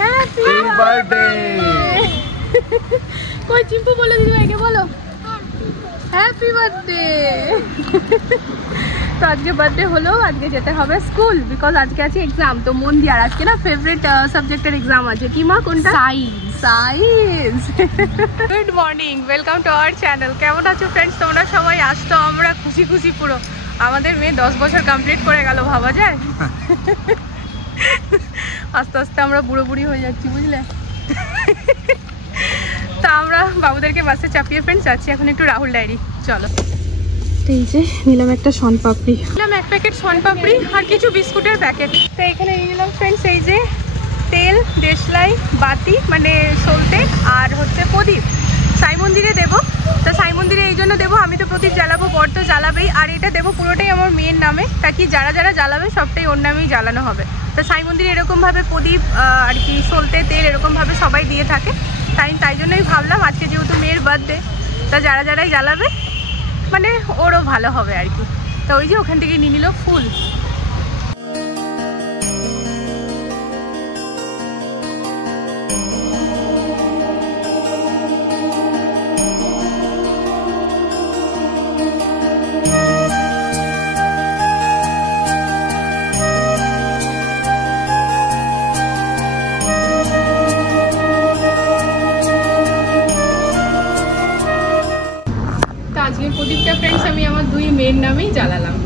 Happy birthday. কই চিম্পু বলে দিদি ভাইকে বলো হ্যাপি বার্থডে। তো আজকে বার্থডে হলো, আজকে যেতে হবে স্কুল, বিকজ আজকে আছে এক্সাম। তো মন দিয়ে, আর আজকে না ফেভারিট সাবজেক্টের এক্সাম আছে। কি মা কোনটা? Science. Good morning, welcome to our channel. কেমন আছো ফ্রেন্ডস তোমরা সবাই? আজ তো আমরা খুশি খুশি পুরো, আমাদের মেয়ে 10 বছর কমপ্লিট করে গেল, ভাবা যায়? আস্তে আস্তে আমরা বুড়ো বুড়ি হয়ে যাচ্ছি, বুঝলে? তা আমরা বাবুদেরকে বাসে চাপিয়ে ফ্রেন্ডস যাচ্ছি এখন একটু রাহুল ডায়েরি। চলো। এই যে নিলাম একটা শনপাপড়ি, নিলাম 1 প্যাকেট শনপাপড়ি আর কিছু বিস্কুটের প্যাকেট। তো এখানে নিয়ে নিলাম ফ্রেন্ডস এই যে তেল, দেশলাই, বাতি মানে সলতে, আর হচ্ছে প্রদীপ। সাই মন্দিরে দেবো, তা সাই মন্দিরে এই জন্য দেবো, আমি তো প্রদীপ জ্বালাবো, বর তো জ্বালাবেই, আর এটা দেবো পুরোটাই আমার মেয়ের নামে, তাকি যারা যারা জ্বালাবে সবটাই ওর নামেই জ্বালানো হবে। তো সাই মন্দিরে এরকমভাবে প্রদীপ আর কি সলতে, তেল এরকমভাবে সবাই দিয়ে থাকে, তাই জন্যই ভাবলাম আজকে যেহেতু মেয়ের বার্থডে, তা যারা যারাই জ্বালাবে মানে ওরও ভালো হবে আর কি। তো ওই যে ওখান থেকে নিয়ে নিল ফুল। প্রদীপটা ফ্রেন্ডস আমি আমার 2 মেয়ের নামেই জ্বালালাম।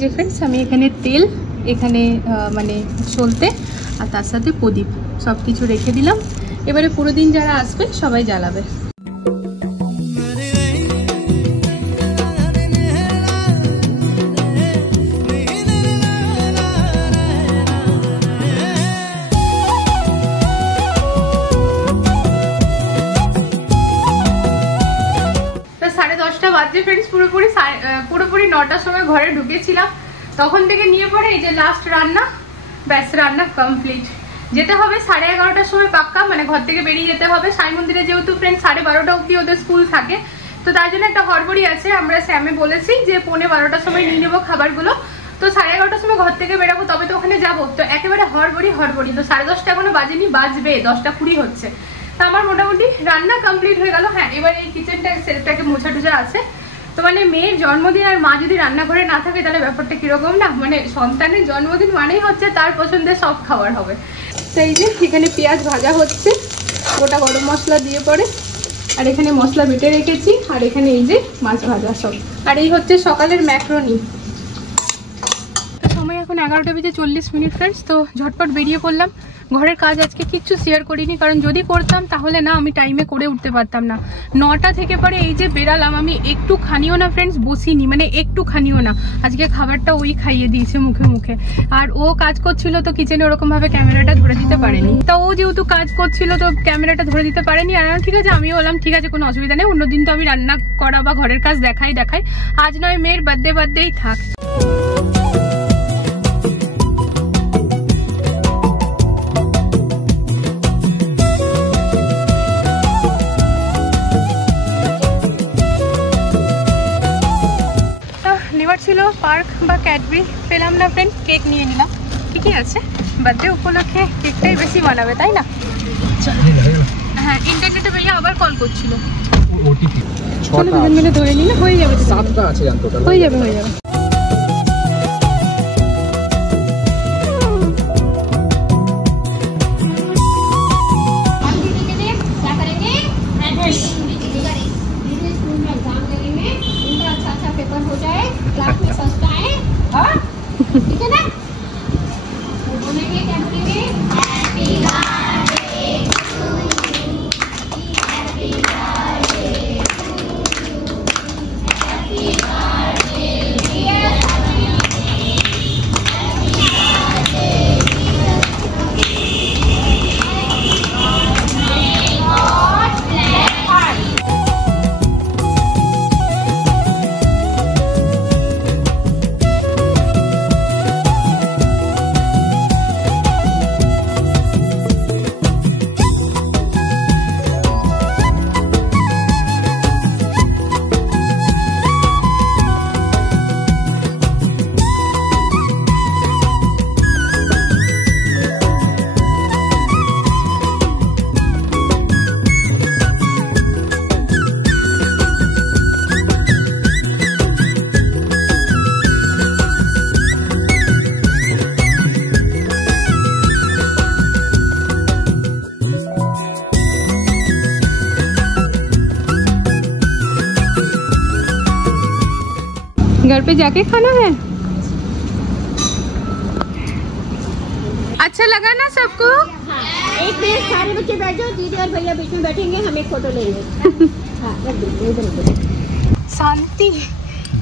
যে ফ্রেন্ডস আমি এখানে তেল, এখানে মানে সলতে, আর তার সাথে প্রদীপ সব কিছু রেখে দিলাম। এবারে পুরো দিন যারা আসবে সবাই জ্বালাবে। বাজে ফ্রেন্ডস পুরোপুরি 9টার সময় ঘরে ঢুকেছিলাম, তখন থেকে নিয়ে পড়ে এই যে লাস্ট রান্না, ব্যাস রান্না কমপ্লিট। যেতে হবে 11:30টার সময় পাক্কা, মানে ঘর থেকে বেরিয়ে যেতে হবে। সাই মন্দিরে যেহেতু ফ্রেন্ডস 12:30 অবধি ওদের স্কুল থাকে, তো তার জন্য একটা হড়বড়ি আছে। আমরা স্যামে বলেছি যে 11:15টার সময় নিয়ে নেবো খাবারগুলো, তো 11:30টার সময় ঘর থেকে বেরাবো, তবে তো ওখানে যাবো। তো একেবারে হড়বড়ি। তো 10:30 এখনো বাজেনি, বাজবে 10:20 হচ্ছে। তা আমার মোটামুটি রান্না কমপ্লিট হয়ে গেল। হ্যাঁ, এবার এই কিচেনটা সেলফটাকে মোছা টুজা আছে। তো মানে মেয়ের জন্মদিন আর মা যদি রান্নাঘরে না থাকে তাহলে ব্যাপারটা কিরকম না, মানে সন্তানের জন্মদিন মানেই হচ্ছে তার পছন্দের সব খাবার হবে। তো এই যে এখানে পেঁয়াজ ভাজা হচ্ছে, গোটা গরম মশলা দিয়ে পরে, আর এখানে মশলা বেটে রেখেছি, আর এখানে এই যে মাছ ভাজা সব, আর এই হচ্ছে সকালের ম্যাক্রোনি। সময় এখন 11:40 ফ্রেন্ডস। তো ঝটপট বেরিয়ে পড়লাম। ঘরের কাজ আজকে কিচ্ছু শেয়ার করিনি, কারণ যদি করতাম তাহলে না আমি টাইমে করে উঠতে পারতাম না। 9টা থেকে পরে এই যে বেরালাম, আমি একটু খানিও না ফ্রেন্ডস বসিনি, মানে একটু খানিও না। আজকে খাবারটা ওই খাইয়ে দিয়েছে মুখে মুখে, আর ও কাজ করছিল তো কিচেনে, ওরকম ভাবে ক্যামেরাটা ধরে দিতে পারেনি। তা ও যেহেতু কাজ করছিল তো ক্যামেরাটা ধরে দিতে পারেনি, আর ঠিক আছে আমিও বললাম ঠিক আছে কোনো অসুবিধা নেই, অন্যদিন তো আমি রান্না করা বা ঘরের কাজ দেখাই, আজ নয় মেয়ের বার্থডেই থাক। ছিল পার্ক বা ক্যাডবেরি, পেলাম না ফ্রেন্ড, কেক নিয়ে নিলাম। ঠিকই আছে, বার্থডে উপলক্ষে কেকটাই বেশি বানাবে, তাই না? হ্যাঁ, ইন্টারনেটে ভাইয়া আবার কল করছিল। ধরে নিলে হয়ে যাবে, হয়ে যাবে। पे जाके खाना है। अच्छा लगा ना सबको? हाँ, एक मिनट सारे बच्चे बैठ जाओ, दीदी और भैया बीच में बैठेंगे, हम एक फोटो लेंगे। हाँ, শান্তি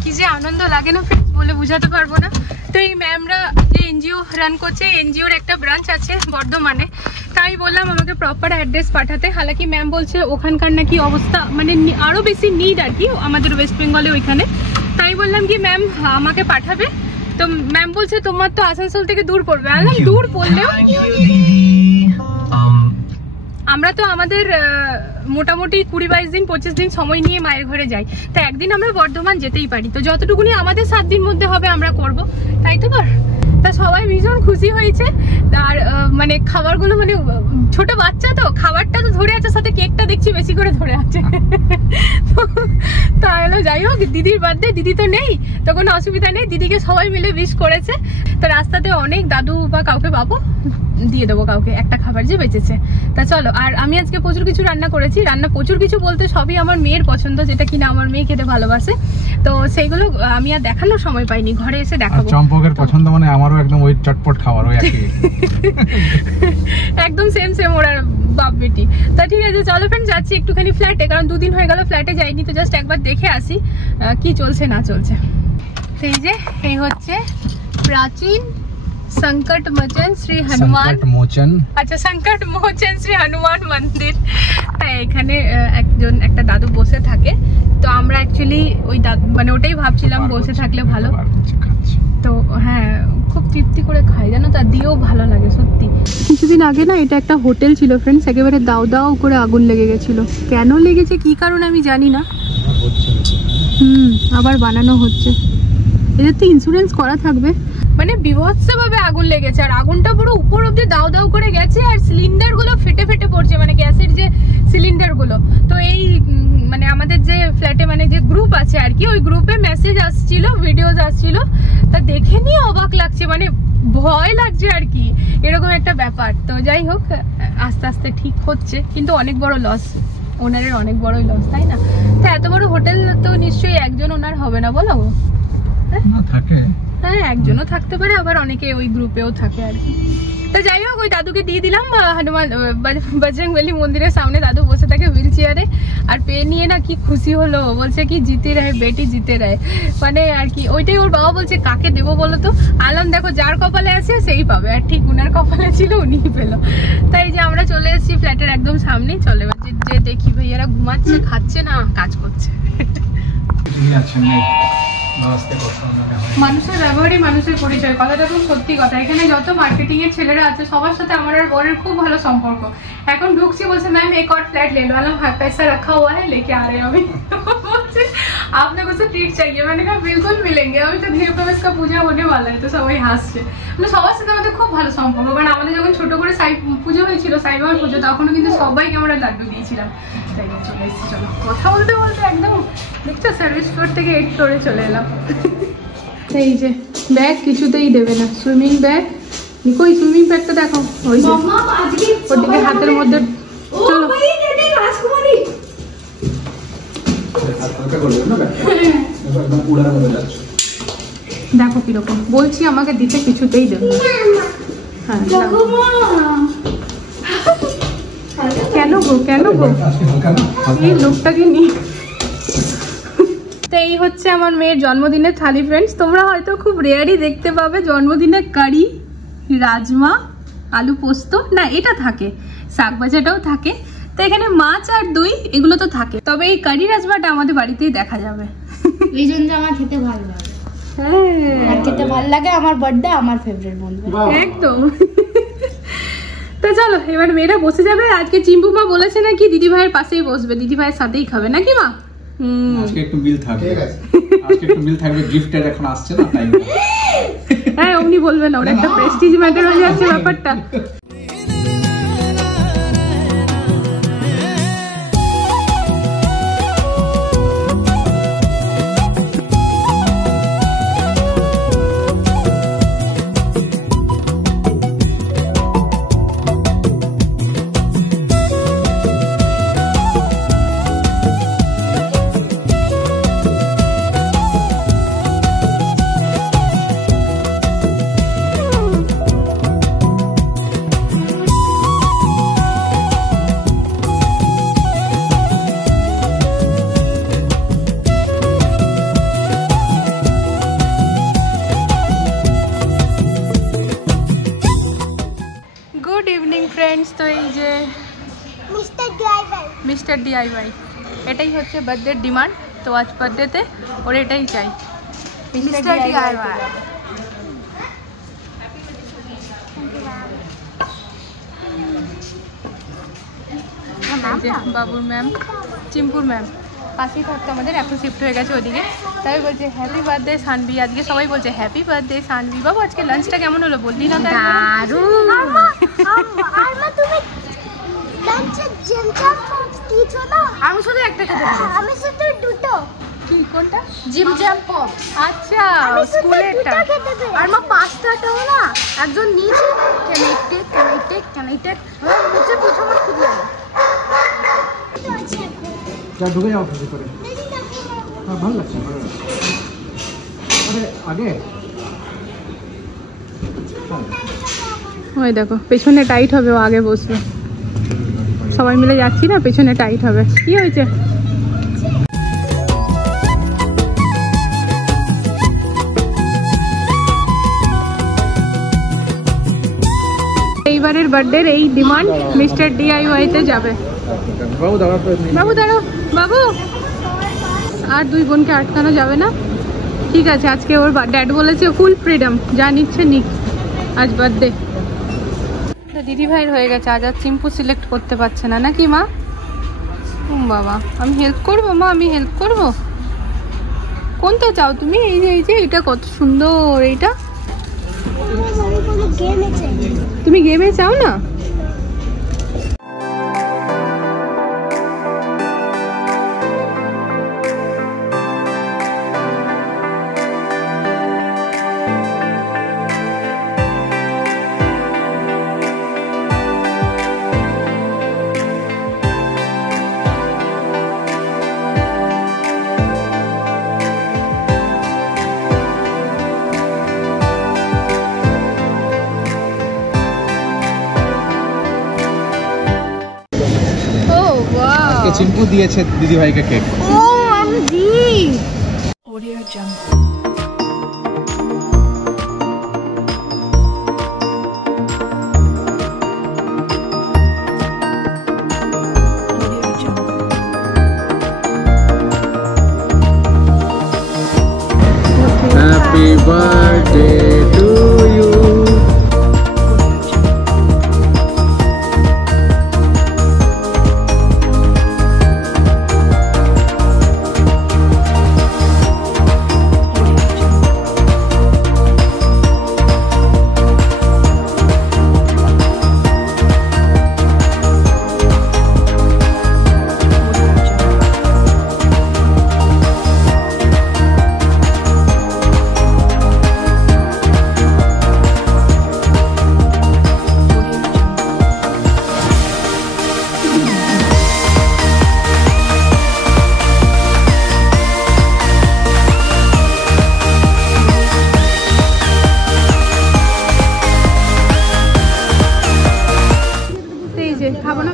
কি যে আনন্দ লাগে না ফ্রেন্ডস, বলে বোঝাতে পারবো না। তো এই ম্যামরা যে এনজিও রান করছে, এনজিওর একটা ব্রাঞ্চ আছে বর্ধমানে, তাই আমি বললাম আমাকে প্রপার অ্যাড্রেস পাঠাতে। হালাকি ম্যাম বলছে ওখানকার নাকি অবস্থা মানে আরও বেশি নিড আর কি আমাদের ওয়েস্ট বেঙ্গলে ওইখানে। তাই বললাম কি ম্যাম আমাকে পাঠাবে। তো ম্যাম বলছে তোমার তো আসানসোল থেকে দূর পড়বে। আমি দূর পড়লেও আমরা তো আমাদের মোটামুটি 20-22 দিন 25 দিন সময় নিয়ে মায়ের ঘরে যাই, তা একদিন আমরা বর্ধমান যেতেই পারি। তো যতটুকুনি আমাদের 7 দিন মধ্যে হবে আমরা করব, তাই তো বল। তা সবাই ভীষণ খুশি হয়েছে। আর মানে খাবারগুলো মানে ছোট বাচ্চা তো খাবারটা তো ধরে আছে, সাথে কেকটা দেখছি বেশি করে ধরে আছে। তাহলে যাই হোক, দিদির বার্থডে, দিদি তো নেই তো কোনো অসুবিধা নেই, দিদিকে সবাই মিলে উইশ করেছে। তো রাস্তাতে অনেক দাদু বা কাউকে পাবো, দিয়ে দেবো কাউকে একটা খাবার যে বেঁচেছে। তা চলো, আর আমি আজকে প্রচুর কিছু রান্না করেছি। রান্না প্রচুর কিছু বলতে সবই আমার মেয়ের পছন্দ, যেটা কিনা আমার মেয়ে খেতে ভালোবাসে। তো সেইগুলো আমি আর দেখানোর সময় পাইনি, ঘরে এসে দেখাবো। চম্পকের পছন্দ মানে আমারও একদম ওই চটপট খাবার, ওই একই একদম সেম সেম ওরা বাপ বেটি। তা ঠিক আছে চলো ফ্রেন্ড, যাচ্ছি একটুখানি ফ্ল্যাটে, কারণ 2 দিন হয়ে গেল ফ্ল্যাটে যাইনি। তো জাস্ট একবার দেখে আসি কি চলছে না চলছে। তো এই যে এই হচ্ছে প্রাচীন संकट मोचन श्री हनुमान মোচন, আচ্ছা সংকট মোচন শ্রী হনুমান মন্দির। এখানে একজন একটা দাদু বসে থাকে। তো আমরা অ্যাকচুয়ালি ওই দাদু মানে ওটাই ভাবছিলাম বসে থাকলে ভালো। তো হ্যাঁ খুব তৃপ্তি করে খাই জানো, তার দিয়েও ভালো লাগে সত্যি। কিছুদিন আগে না এটা একটা হোটেল ছিল ফ্রেন্ডস, একেবারে দাও দাও করে আগুন লেগে গেছিল। কেন লেগেছে কি কারণ আমি জানি না। আবার বানানো হচ্ছে। এদের তো ইন্স্যুরেন্স করা থাকবে। মানে বিভৎসভাবে আগুন লেগেছে, আর আগুনটা পুরো উপর অব্দি দাও দাও করে গেছে, আর সিলিন্ডার গুলো ফেটে ফেটে পড়ছে, মানে গ্যাসের যে সিলিন্ডার গুলো। তো এই মানে আমাদের যে ফ্ল্যাটে মানে যে গ্রুপ আছে আর কি, ওই গ্রুপে মেসেজ আসছিল, ভিডিওস আসছিল, তা দেখে নিয়ে অবাক লাগছে, মানে ভয় লাগছে আর কি, এরকম একটা ব্যাপার। তো যাই হোক আস্তে আস্তে ঠিক হচ্ছে, কিন্তু অনেক বড় লস, ওনারের অনেক বড়ই লস, তাই না? তো এত বড় হোটেল তো নিশ্চয়ই একজন ওনার হবে না, বলো? থাকে, হ্যাঁ একজনও থাকতে পারে, আবার অনেকে ওই গ্রুপেও থাকে আর কি। তো যাই হোক ওই দাদুকে দিয়ে দিলাম হনুমান বজরংবলী মন্দিরের সামনে। দাদু বসে থাকে হুইল চেয়ারে, আর পেয়ে নিয়ে না কি খুশি হলো, বলছে কি জিতে রহে বেটি জিতে রহে, মানে আর কি ওইটাই। ওর বাবা বলছে কাকে দেবো বলো তো? আলম দেখো যার কপালে আছে সেই পাবে, আর ঠিক উনার কপালে ছিল উনিই পেলো। তাই যে আমরা চলে এসেছি ফ্ল্যাটের একদম সামনেই। চলে যে দেখি ভাইয়ারা ঘুমাচ্ছে, খাচ্ছে না, কাজ করছে। মানুষের ব্যবহারই মানুষের পরিচয়, কথাটা খুব সত্যি কথা। এখানে যত মার্কেটিং এর ছেলেরা আছে সবার সাথে আমার আর বরের খুব ভালো সম্পর্ক। এখন ঢুকছি বলছে ম্যাম एक और फ्लैट ले लो, हाँ पैसा रखा हुआ है लेके आ रहे हो अभी। बोलছে आपने कुछ ट्रीट चाहिए, मैंने कहा बिल्कुल मिलेंगे, अभी तो गृह प्रवेश का पूजा होने वाला है। तो সবাই হাসছে, মানে সবার সাথে আমাদের খুব ভালো সম্পর্ক। কারণ আমাদের যখন ছোট করে সাই পুজো হয়েছিল, সাই বাবার পুজো, তখনও কিন্তু সবাইকে আমরা লাড্ডু দিয়েছিলাম। তাই চলে এসেছি, চলো কথা বলতে বলতে একদম দেখছো সার্ভিস ফ্লোর থেকে 8 ফ্লোরে চলে এলাম। এই যে ব্যাগ কিছুতেই দেবে না, সুইমিং ব্যাগ। কই সুইমিং ব্যাগটা দেখো, ওই যে ওদিকে হাতের মধ্যে। চলো দেখো কিরকম, বলছি আমাকে দিতে কিছুতেই দেবে না। হ্যাঁ কেন গো কেন গো, এই লোকটাকে নিয়ে। তো এই হচ্ছে আমার মেয়ের জন্মদিনের থালি ফ্রেন্ডস। তোমরা হয়তো খুব রেয়ারই দেখতে পাবে জন্মদিনের কারি, রাজমা, আলু পোস্ত, না এটা থাকে, শাক ভাজাটাও থাকে। তো এখানে মাছ আর দই এগুলো তো থাকে, তবে এই কারি রাজমাটা আমাদের বাড়িতেই দেখা যাবে। এই জন্য আমার খেতে ভালো লাগে। হ্যাঁ খেতে ভালো লাগে, আমার বার্থডে আমার ফেভারিট বলবে একদম। তো চলো এবার মেয়েরা বসে যাবে। আজকে চিম্পু মা বলেছে নাকি দিদি ভাইয়ের পাশেই বসবে, দিদি ভাইয়ের সাথেই খাবে নাকি মা? আজকে একটু মিল থাকবে, আজকে একটু মিল থাকবে, গিফটের এখন আসছে না তাই। হ্যাঁ অমনি বলবে না, ওটা একটা প্রেস্টিজ ম্যাটার হয়ে যাচ্ছে ব্যাপারটা। Good evening friends. তো এই যে মিস্টার ডিআইওয়াই এটাই হচ্ছে বার্থডের ডিমান্ড। তো আজ বার্থডেতে ওর এটাই চাই, মিস্টার ডিআইওয়াই। বাবুর ম্যাম, চিম্পুর ম্যাম পাশেই থাকতো আমাদের, এখন শিফট হয়ে গেছে ওদিকে। তাই বলছে হ্যাপি বার্থডে সানভি, আজকে সবাই বলছে হ্যাপি বার্থডে সানভি। বাবু আজকে লাঞ্চটা কেমন হলো বললি না? আমি শুধু একটা খেতে পারি। আমি শুধু দুটো। কি কোনটা? Gym jam pop. আচ্ছা স্কুলেরটা। আর মা পাস্তাটাও না একজন নিয়েছে, ক্যানাইটেক মুঝে প্রথম খুব লাগে। যা ঢুকে যাও খুশি করে। হ্যাঁ ভালো লাগছে, ভালো লাগছে। আরে আগে ওই দেখো পেছনে টাইট হবে, ও আগে বসবে। সবাই মিলে যাচ্ছি না, পেছনে টাইট হবে। কি হয়েছে? এইবারের বার্থডের এই ডিমান্ড মিস্টার ডিআইওয়াই তে যাবে। বাবু দাঁড়াও, বাবু দাঁড়াও, বাবু আর দুই বোনকে আটকানো যাবে না। ঠিক আছে, আজকে ওর ড্যাড বলেছে ফুল ফ্রিডম, যা নিচ্ছে নিক, আজ বার্থডে। দিদি ভাইয়ের হয়ে গেছে, আজ আর চিম্পু সিলেক্ট করতে পারছে না নাকি মা? বাবা আমি হেল্প করবো মা, আমি হেল্প করবো। কোনটা চাও তুমি? এই যে এটা কত সুন্দর, এইটা তুমি গেমে চাও না? চিম্পু দিয়েছে দিদি ভাইকে কেক। ও আমি the Audio Jungle. Audio Jungle. Happy birthday to you.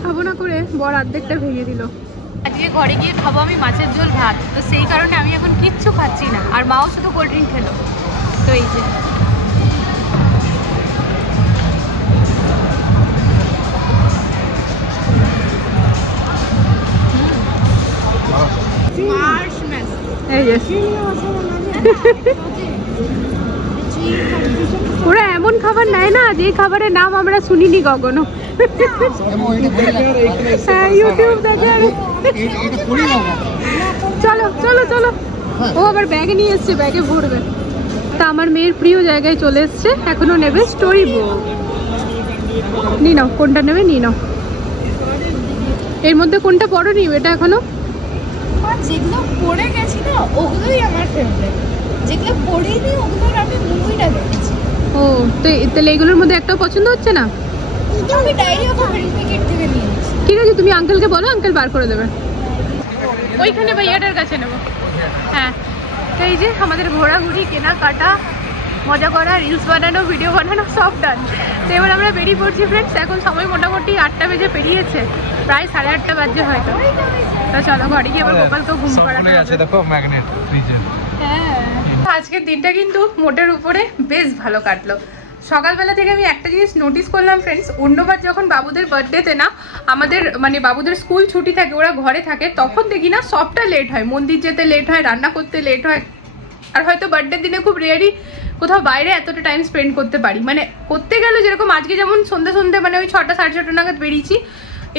খাবো না করে বর অর্ধেকটা ভেঙে দিল। আজকে ঘরে গিয়ে খাবো আমি মাছের ঝোল ভাত, তো সেই কারণে আমি এখন কিচ্ছু খাচ্ছি না, আর মাও শুধু কোল্ড ড্রিঙ্ক খেলো। তো এই যে ওরা এমন খাবার নেয় না যে খাবারের নাম আমরা শুনিনি কখনো। ইউটিউব দেখে চলো চলো চলো, ও আবার ব্যাগে নিয়ে এসছে, ব্যাগে ভরবে। তা আমার মেয়ের প্রিয় জায়গায় চলে এসছে, এখনো নেবে স্টোরি বুক। নিয়ে নাও, কোনটা নেবে নিয়ে নাও। এর মধ্যে কোনটা পড়ো নি এটা এখনো? যেগুলো পড়ে গেছি না ওগুলোই আমার ফেভারিট, যেগুলো পড়িনি ওগুলোর আমি মুভিটা দেখেছি। ও তো তাহলে এগুলোর মধ্যে একটাও পছন্দ হচ্ছে না? আমি ডায়েরি অফ ভেরিফিকেট থেকে নিয়েছি। ঠিক আছে, তুমি আঙ্কেলকে বলো, আঙ্কেল বার করে দেবে। ওইখানে ভাইয়াটার কাছে নেবো। হ্যাঁ, তো এই যে আমাদের ঘোরাঘুরি, কেনাকাটা, মজা করা, রিলস বানানো, ভিডিও বানানো সব ডান। তো এবার আমরা বেরিয়ে পড়ছি ফ্রেন্ডস। এখন সময় মোটামুটি 8টা বেজে পেরিয়েছে, প্রায় 8:30 বাজে হয়তো। তো চলো ঘরে গিয়ে আবার গোপালকেও ঘুম পাড়াতে হবে। দেখো ম্যাগনেট ফ্রিজে। হ্যাঁ, আজকের দিনটা কিন্তু মোটের উপরে বেশ ভালো কাটলো। সকালবেলা থেকে আমি একটা জিনিস নোটিস করলাম ফ্রেন্ডস, অন্যবার যখন বাবুদের বার্থডেতে না আমাদের মানে বাবুদের স্কুল ছুটি থাকে, ওরা ঘরে থাকে, তখন দেখি না সবটা লেট হয়, মন্দির যেতে লেট হয়, রান্না করতে লেট হয়। আর হয়তো বার্থডের দিনে খুব রেয়ারই কোথাও বাইরে এতটা টাইম স্পেন্ড করতে পারি, মানে করতে গেলে যেরকম আজকে যেমন সন্ধ্যে মানে ওই 6টা 6:30 নাগাদ বেরিয়েছি,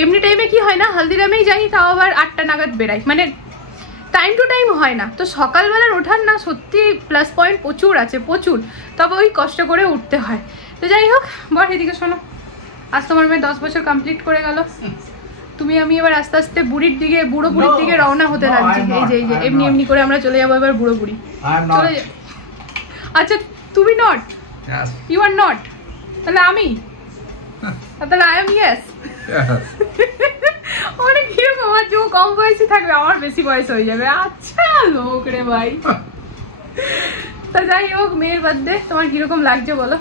এমনি টাইমে কি হয় না হলদিরামেই যাই, তাও আবার 8টা নাগাদ বেরাই, মানে টাইম টু টাইম হয় না। তো সকালবেলার ওঠার না সত্যি প্লাস পয়েন্ট প্রচুর আছে, প্রচুর, তবে ওই কষ্ট করে উঠতে হয়। তো যাই হোক, বল এদিকে শোনো, আজ তোমার মেয়ে 10 বছর কমপ্লিট করে গেল, তুমি আমি এবার আস্তে আস্তে বুড়ির দিকে রওনা হতে লাগছি। এই যে এমনি এমনি করে আমরা চলে যাবো এবার বুড়ো বুড়ি চলে। আচ্ছা তুমি নট, ইউ আর নট, তাহলে আমি, তাহলে আই এম ইয়েস। অনেক কিরকম, আমার যে কম বয়সী থাকবে, আমার বেশি বয়স হয়ে যাবে। আচ্ছা লোক রে ভাই। তো যাই হোক, মেয়ের বার্থডে তোমার কিরকম লাগছে বলো?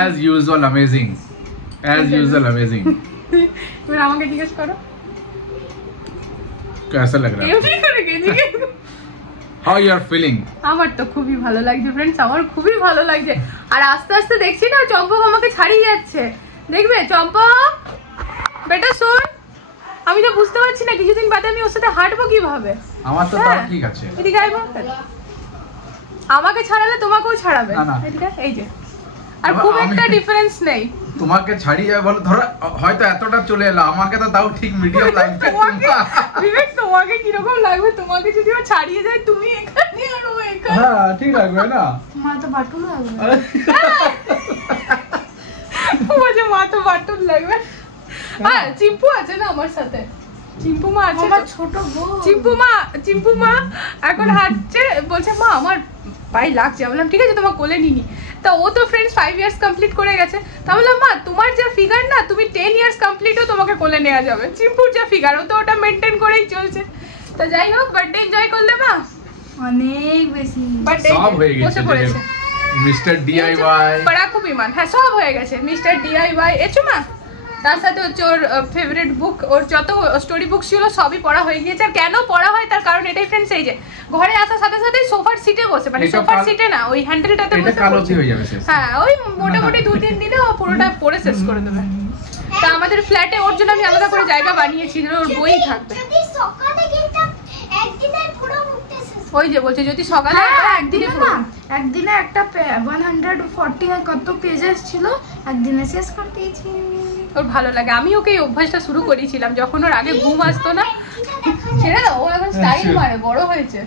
as usual amazing, এবার আমাকে জিজ্ঞেস করো कैसा लग रहा है, এমনি করে জিজ্ঞেস করো। how you are feeling? আমার তো খুবই ভালো লাগছে ফ্রেন্ডস, আমার খুবই ভালো লাগছে। আর আস্তে আস্তে দেখছি না চম্পক আমাকে ছাড়িয়ে যাচ্ছে, দেখবে চম্পক বেটা শোন, আমি তো বুঝতে পারছি না কিছুদিন বাদে আমি ওর সাথে হাঁটবো কিভাবে। আমার তো তাও ঠিক আছে, এদিকে আইবো, আমাকে ছাড়ালে তোমাকেও ছাড়াবে। না, না। এদিকে এই যে, আর খুব একটা ডিফারেন্স নেই। তোমাকে ছাড়িয়ে যাবে বলো, ধরো হয়তো এতটা চলে এলো, আমাকে তো তাও ঠিক মিডিয়াম লাগবে। বিবেক তোমাকে কিরকম লাগবে? তোমাকে যদি ও ছাড়িয়ে যায়, তুমি এখানে আর ও এখানে। হ্যাঁ ঠিক লাগবে না? মা তো বাটুল লাগবে। ও যে মা তো বাটুল লাগবে। হ্যাঁ চিম্পু আছে না আমার সাথে, চিম্পু মা আছে, আমার ছোট বোন চিম্পু মা এখন হাঁটছে, বলছে মা আমার পায়ে লাগছে। বললাম ঠিক আছে তোমার কোলে নিনি। তা ও তো ফ্রেন্ডস 5 ইয়ার্স কমপ্লিট করে গেছে। তা বললাম মা তোমার যা ফিগার না, তুমি 10 ইয়ার্স কমপ্লিটও তোমাকে কোলে নেওয়া যাবে। চিম্পুর যা ফিগার, ও তো ওটা মেনটেন করেই চলছে। তো যাই হোক, বার্থডে এনজয় করলে মা? অনেক বেশি। বার্থডে সব হয়ে গেছে, বসে পড়েছে মিস্টার ডিআইওয়াই, পড়াকু বিমান, হ্যাঁ সব হয়ে গেছে। মিস্টার ডিআইওয়াই এসো মা, তার সাথে হচ্ছে ওর ফেভারিট বুক, ওর যত স্টোরি বুক ছিল সবই পড়া হয়ে গিয়েছে। আর কেন পড়া হয় তার কারণ এটাই ফ্রেন্ডস, এই যে ঘরে আসার সাথে সাথে সোফার সিটে বসে, মানে সোফার সিটে না ওই হ্যান্ডেলটাতে বসে কালোচি হয়ে যাবে শেষ। হ্যাঁ ওই মোটামুটি 2-3 দিনে ও পুরোটা পড়ে শেষ করে দেবে। তা আমাদের ফ্ল্যাটে ওর জন্য আমি আলাদা করে জায়গা বানিয়েছি, ওর বই থাকবে। ওই যে বলছে যদি সকালে একদিনে না, একদিনে একটা 140 কত পেজেস ছিল, একদিনে শেষ করে দিয়েছি। ওর ভালো লাগে। আমি ওকে এই অভ্যাসটা শুরু করেছিলাম যখন ওর আগে ঘুম আসতো না। ছেড়ে দাও, ও এখন স্টাইল মারে, বড় হয়েছে।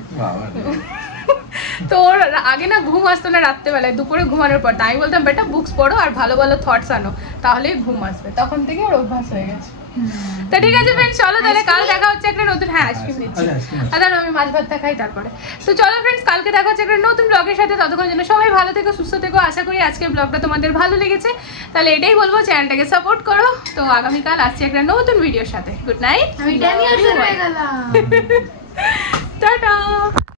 তো ওর আগে না ঘুম আসতো না রাত্রেবেলায়, দুপুরে ঘুমানোর পর। তাই আমি বলতাম বেটা বুকস পড়ো আর ভালো ভালো থটস আনো, তাহলেই ঘুম আসবে। তখন থেকে ওর অভ্যাস হয়ে গেছে। তো ঠিক আছে ফ্রেন্ডস, চলো তাহলে কাল দেখা হচ্ছে একটা নতুন, হ্যাঁ আইসক্রিম দিচ্ছি, আর আমি মাছ ভাতটা খাই তারপরে। তো চলো ফ্রেন্ডস, কালকে দেখা হচ্ছে একটা নতুন ব্লগের সাথে। ততক্ষণ জন্য সবাই ভালো থেকো, সুস্থ থেকো। আশা করি আজকের ব্লগটা তোমাদের ভালো লেগেছে। তাহলে এটাই বলবো, চ্যানেলটাকে সাপোর্ট করো। তো আগামীকাল আসছি একটা নতুন ভিডিওর সাথে। গুড নাইট, আমি 10 ইয়ার্স হয়ে গেলাম। টাটা।